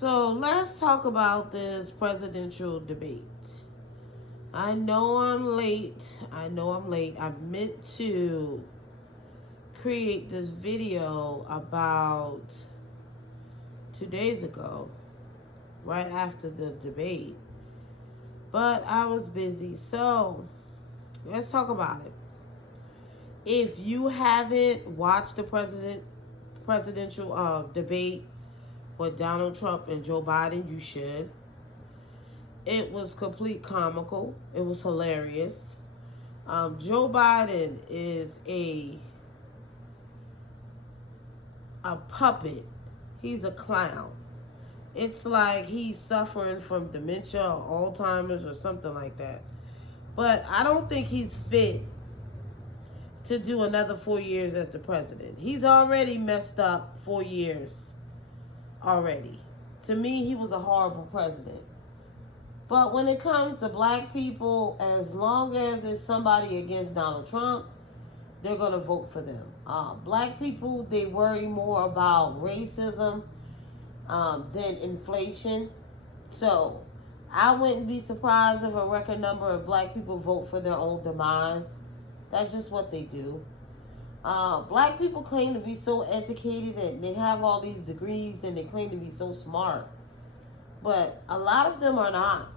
So let's talk about this presidential debate. I know I'm late. I meant to create this video about 2 days ago, right after the debate, but I was busy. So let's talk about it. If you haven't watched the presidential debate with Donald Trump and Joe Biden, you should. It was complete comical. It was hilarious. Joe Biden is a puppet. He's a clown. It's like he's suffering from dementia or Alzheimer's or something like that. But I don't think he's fit to do another 4 years as the president. He's already messed up 4 years already. To me, he was a horrible president. But when it comes to black people, as long as it's somebody against Donald Trump, they're going to vote for them. Black people, they worry more about racism than inflation. So I wouldn't be surprised if a record number of black people vote for their own demise. That's just what they do. Black people claim to be so educated and they have all these degrees and they claim to be so smart. But a lot of them are not.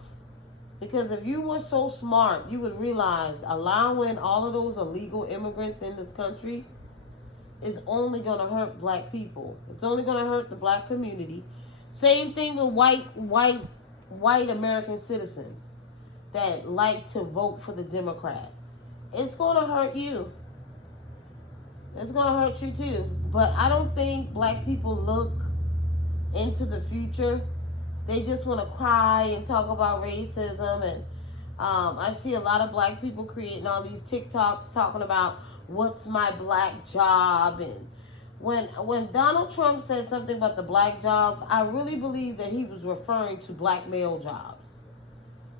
Because if you were so smart, you would realize allowing all of those illegal immigrants in this country is only going to hurt black people. It's only going to hurt the black community. Same thing with white American citizens that like to vote for the Democrat. It's going to hurt you. It's going to hurt you too. But I don't think black people look into the future. They just want to cry and talk about racism. And I see a lot of black people creating all these TikToks talking about what's my black job. And when Donald Trump said something about the black jobs, I really believe that he was referring to black male jobs.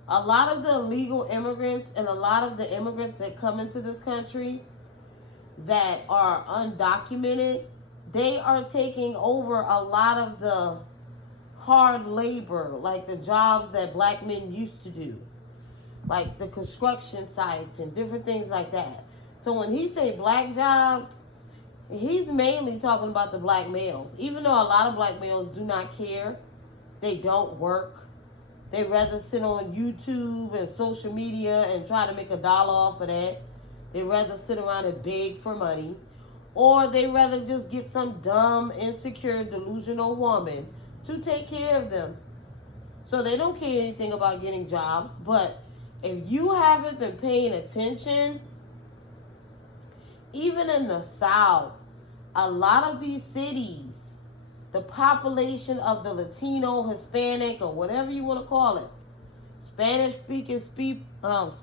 A lot of the illegal immigrants and a lot of the immigrants that come into this country that are undocumented, they are taking over a lot of the hard labor, like the jobs that black men used to do, like the construction sites and different things like that. So when he say black jobs, he's mainly talking about the black males. Even though a lot of black males do not care, they don't work. They rather sit on YouTube and social media and try to make $1 off of that. They rather sit around and beg for money. Or they rather just get some dumb, insecure, delusional woman to take care of them. So they don't care anything about getting jobs. But if you haven't been paying attention, even in the South, a lot of these cities, the population of the Latino, Hispanic, or whatever you want to call it,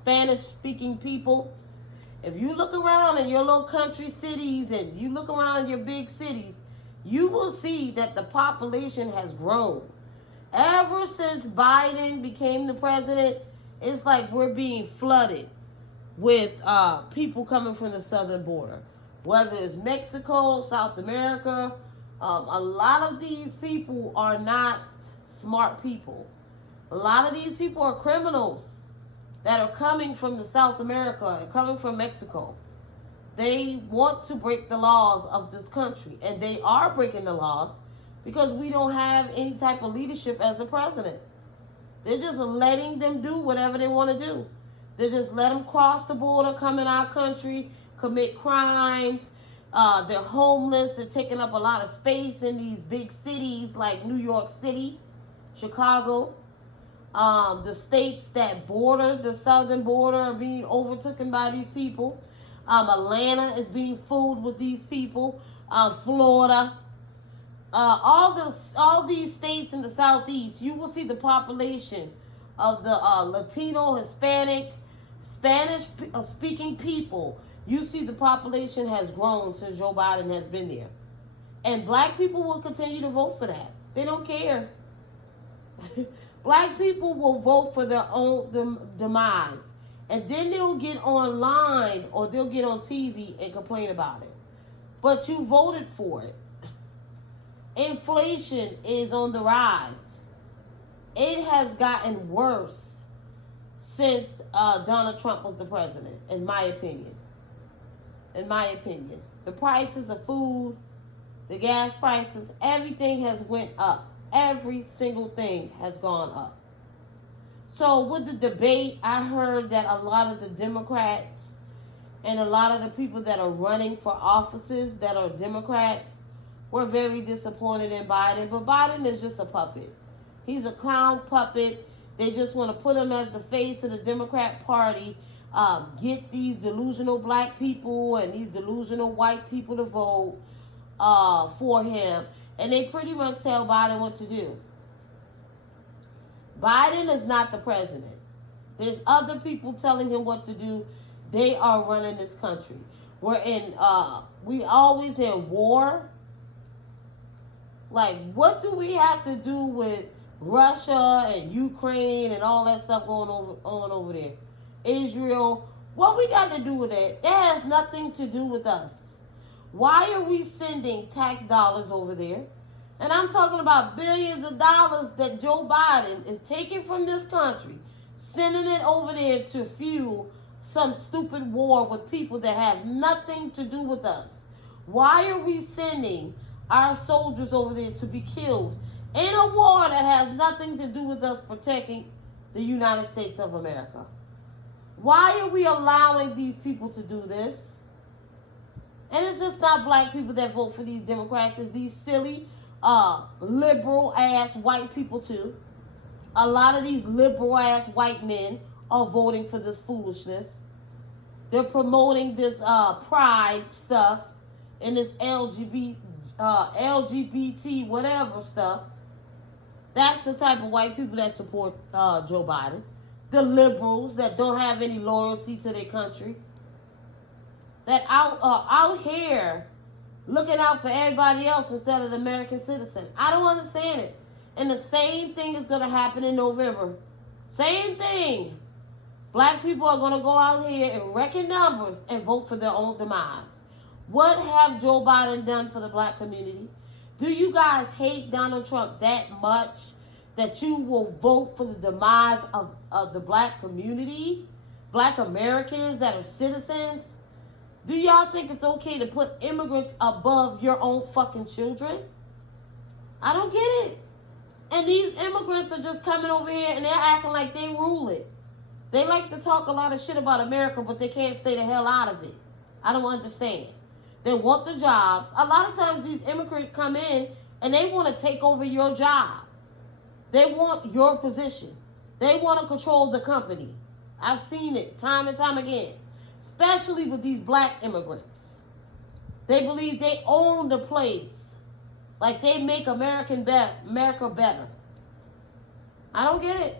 Spanish-speaking people, if you look around in your little country cities and you look around in your big cities, you will see that the population has grown. Ever since Biden became the president, it's like we're being flooded with people coming from the southern border. Whether it's Mexico, South America, a lot of these people are not smart people. A lot of these people are criminals that are coming from the South America and coming from Mexico. They want to break the laws of this country, and they are breaking the laws because we don't have any type of leadership as a president. They're just letting them do whatever they want to do. They just let them cross the border, come in our country, commit crimes. They're homeless. They're taking up a lot of space in these big cities like New York City, Chicago. The states that border the southern border are being overtaken by these people. Atlanta is being fooled with these people. Florida. All these states in the southeast, you will see the population of the Latino, Hispanic, Spanish-speaking people. You see the population has grown since Joe Biden has been there. And black people will continue to vote for that. They don't care. Black people will vote for their own demise. And then they'll get online or they'll get on TV and complain about it. But you voted for it. Inflation is on the rise. it has gotten worse since Donald Trump was the president, in my opinion. In my opinion. The prices of food, the gas prices, everything has went up. Every single thing has gone up. So with the debate, I heard that a lot of the Democrats and a lot of the people that are running for offices that are Democrats were very disappointed in Biden. But Biden is just a puppet. He's a clown puppet. They just want to put him as the face of the Democrat Party, get these delusional black people and these delusional white people to vote for him. And they pretty much tell Biden what to do. Biden is not the president. There's other people telling him what to do. They are running this country. We always in war. Like, what do we have to do with Russia and Ukraine and all that stuff going on over there? Israel. What we got to do with it? It has nothing to do with us. Why are we sending tax dollars over there? And I'm talking about billions of dollars that Joe Biden is taking from this country, sending it over there to fuel some stupid war with people that have nothing to do with us. Why are we sending our soldiers over there to be killed in a war that has nothing to do with us protecting the United States of America? Why are we allowing these people to do this? And it's just not black people that vote for these Democrats. It's these silly, liberal-ass white people, too. A lot of these liberal-ass white men are voting for this foolishness. They're promoting this pride stuff and this LGBT whatever stuff. That's the type of white people that support Joe Biden. The liberals that don't have any loyalty to their country. That out here looking out for everybody else instead of the American citizen. I don't understand it. And the same thing is going to happen in November. Same thing. Black people are going to go out here in record numbers and vote for their own demise. What have Joe Biden done for the black community? Do you guys hate Donald Trump that much that you will vote for the demise of the black community? Black Americans that are citizens? Do y'all think it's okay to put immigrants above your own fucking children? I don't get it. And these immigrants are just coming over here and they're acting like they rule it. They like to talk a lot of shit about America, but they can't stay the hell out of it. I don't understand. They want the jobs. A lot of times these immigrants come in and they want to take over your job. They want your position. They want to control the company. I've seen it time and time again. Especially with these black immigrants. They believe they own the place. Like they make America better. I don't get it.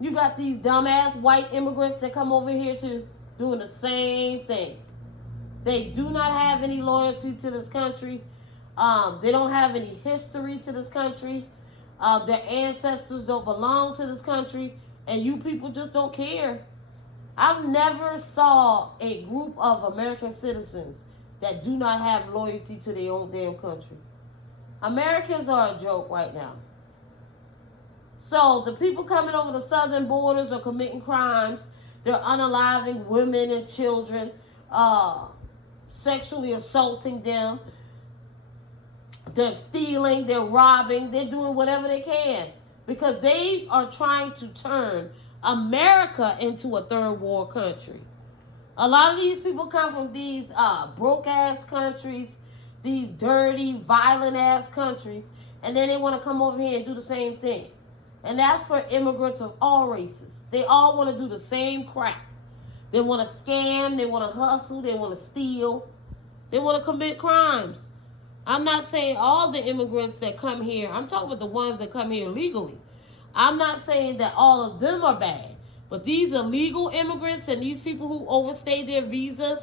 You got these dumbass white immigrants that come over here too, doing the same thing. They do not have any loyalty to this country. They don't have any history to this country. Their ancestors don't belong to this country. And you people just don't care. I've never saw a group of American citizens that do not have loyalty to their own damn country. Americans are a joke right now. So the people coming over the southern borders are committing crimes. They're unaliving women and children, sexually assaulting them. They're stealing, they're robbing, they're doing whatever they can because they are trying to turn America into a third world country. A lot of these people come from these broke-ass countries, these dirty, violent-ass countries, and then they want to come over here and do the same thing. And that's for immigrants of all races. They all want to do the same crap. They want to scam, they want to hustle, they want to steal, they want to commit crimes. I'm not saying all the immigrants that come here. I'm talking about the ones that come here legally. I'm not saying that all of them are bad. But these illegal immigrants and these people who overstay their visas,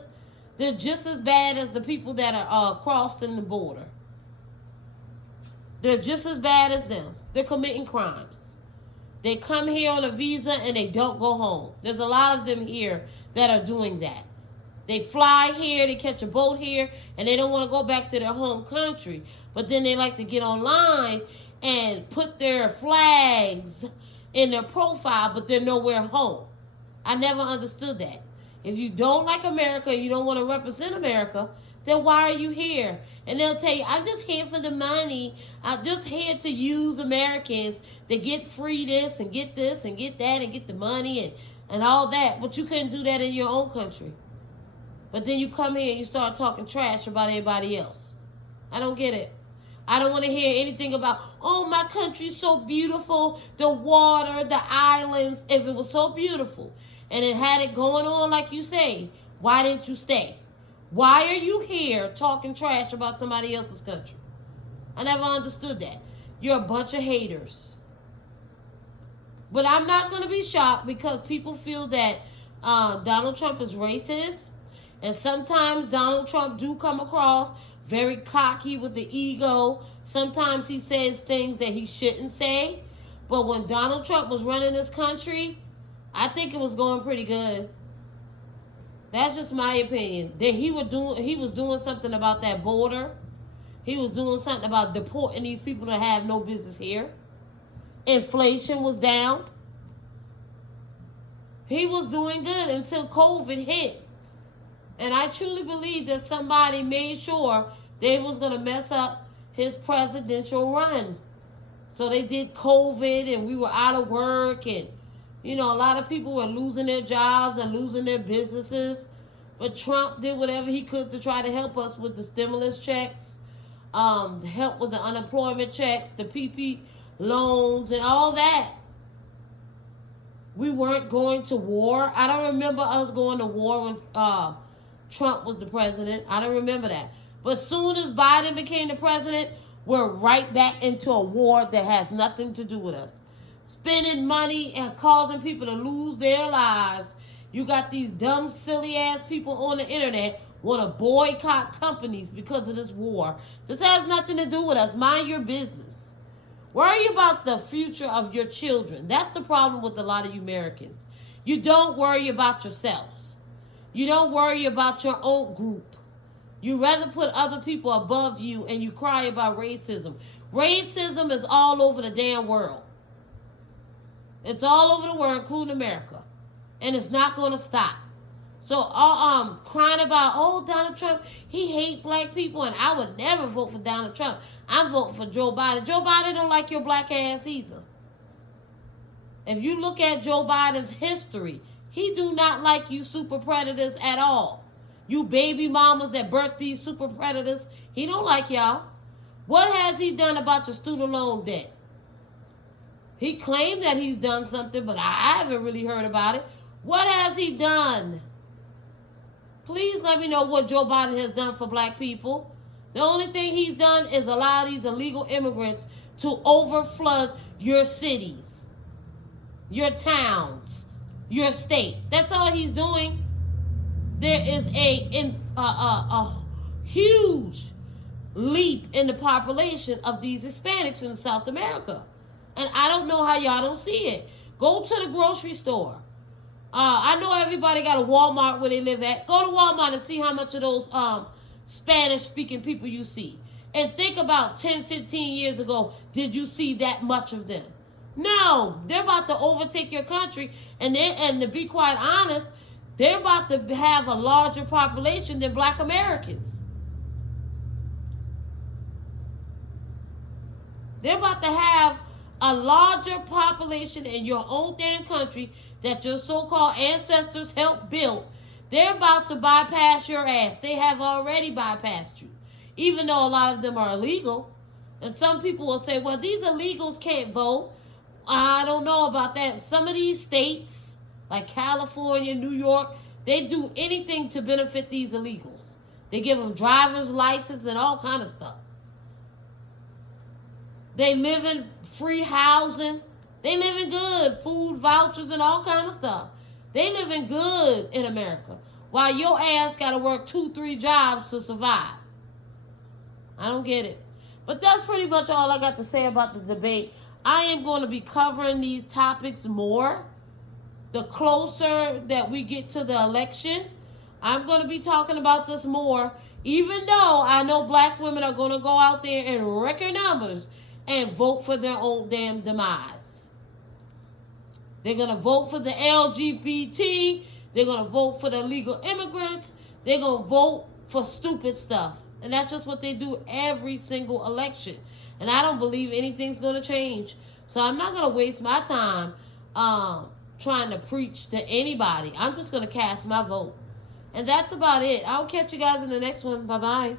they're just as bad as the people that are crossing the border. They're just as bad as them. They're committing crimes. They come here on a visa and they don't go home. There's a lot of them here that are doing that. They fly here, they catch a boat here, and they don't want to go back to their home country. But then they like to get online and put their flags in their profile, but they're nowhere home. I never understood that. If you don't like America, you don't want to represent America, then why are you here? And they'll tell you, I'm just here for the money. I'm just here to use Americans to get free this and get that and get the money and all that. But you couldn't do that in your own country. But then you come here and you start talking trash about everybody else. I don't get it. I don't want to hear anything about, oh, my country's so beautiful, the water, the islands. If it was so beautiful and it had it going on like you say, why didn't you stay? Why are you here talking trash about somebody else's country? I never understood that. You're a bunch of haters. But I'm not going to be shocked because people feel that Donald Trump is racist. And sometimes Donald Trump do come across very cocky with the ego. Sometimes he says things that he shouldn't say. But when Donald Trump was running this country, I think it was going pretty good. That's just my opinion. That he was doing something about that border. He was doing something about deporting these people that have no business here. Inflation was down. He was doing good until COVID hit. And I truly believe that somebody made sure they was going to mess up his presidential run. So they did COVID and we were out of work and, you know, a lot of people were losing their jobs and losing their businesses. But Trump did whatever he could to try to help us with the stimulus checks, to help with the unemployment checks, the PP loans and all that. We weren't going to war. I don't remember us going to war when Trump was the president. I don't remember that. But as soon as Biden became the president, we're right back into a war that has nothing to do with us. Spending money and causing people to lose their lives. You got these dumb, silly-ass people on the internet want to boycott companies because of this war. This has nothing to do with us. Mind your business. Worry about the future of your children. That's the problem with a lot of you Americans. You don't worry about yourselves. You don't worry about your own group. You rather put other people above you and you cry about racism. Racism is all over the damn world. It's all over the world, including America. And it's not going to stop. So, crying about, oh, Donald Trump, he hates black people, and I would never vote for Donald Trump. I'm voting for Joe Biden. Joe Biden don't like your black ass either. If you look at Joe Biden's history, he do not like you super predators at all. You baby mamas that birthed these super predators, he don't like y'all. What has he done about your student loan debt? He claimed that he's done something, but I haven't really heard about it. What has he done? Please let me know what Joe Biden has done for black people. The only thing he's done is allow these illegal immigrants to overflood your cities, your towns, your state. That's all he's doing. There is a huge leap in the population of these Hispanics in South America. And I don't know how y'all don't see it. Go to the grocery store. I know everybody got a Walmart where they live at. Go to Walmart and see how much of those Spanish-speaking people you see. And think about 10, 15 years ago, did you see that much of them? No. They're about to overtake your country. And to be quite honest, they're about to have a larger population than black Americans. They're about to have a larger population in your own damn country that your so-called ancestors helped build. They're about to bypass your ass. They have already bypassed you, even though a lot of them are illegal. And some people will say, well, these illegals can't vote. I don't know about that. Some of these states, like California, New York, they do anything to benefit these illegals. They give them driver's license and all kind of stuff. They live in free housing. They live in good food vouchers and all kind of stuff. They live in good in America. While your ass got to work 2-3 jobs to survive. I don't get it. But that's pretty much all I got to say about the debate. I am going to be covering these topics more the closer that we get to the election. I'm going to be talking about this more, even though I know black women are going to go out there in record numbers and vote for their own damn demise. They're going to vote for the LGBT. They're going to vote for the illegal immigrants. They're going to vote for stupid stuff. And that's just what they do every single election. And I don't believe anything's going to change. So I'm not going to waste my time trying to preach to anybody. I'm just going to cast my vote. And that's about it. I'll catch you guys in the next one. Bye-bye.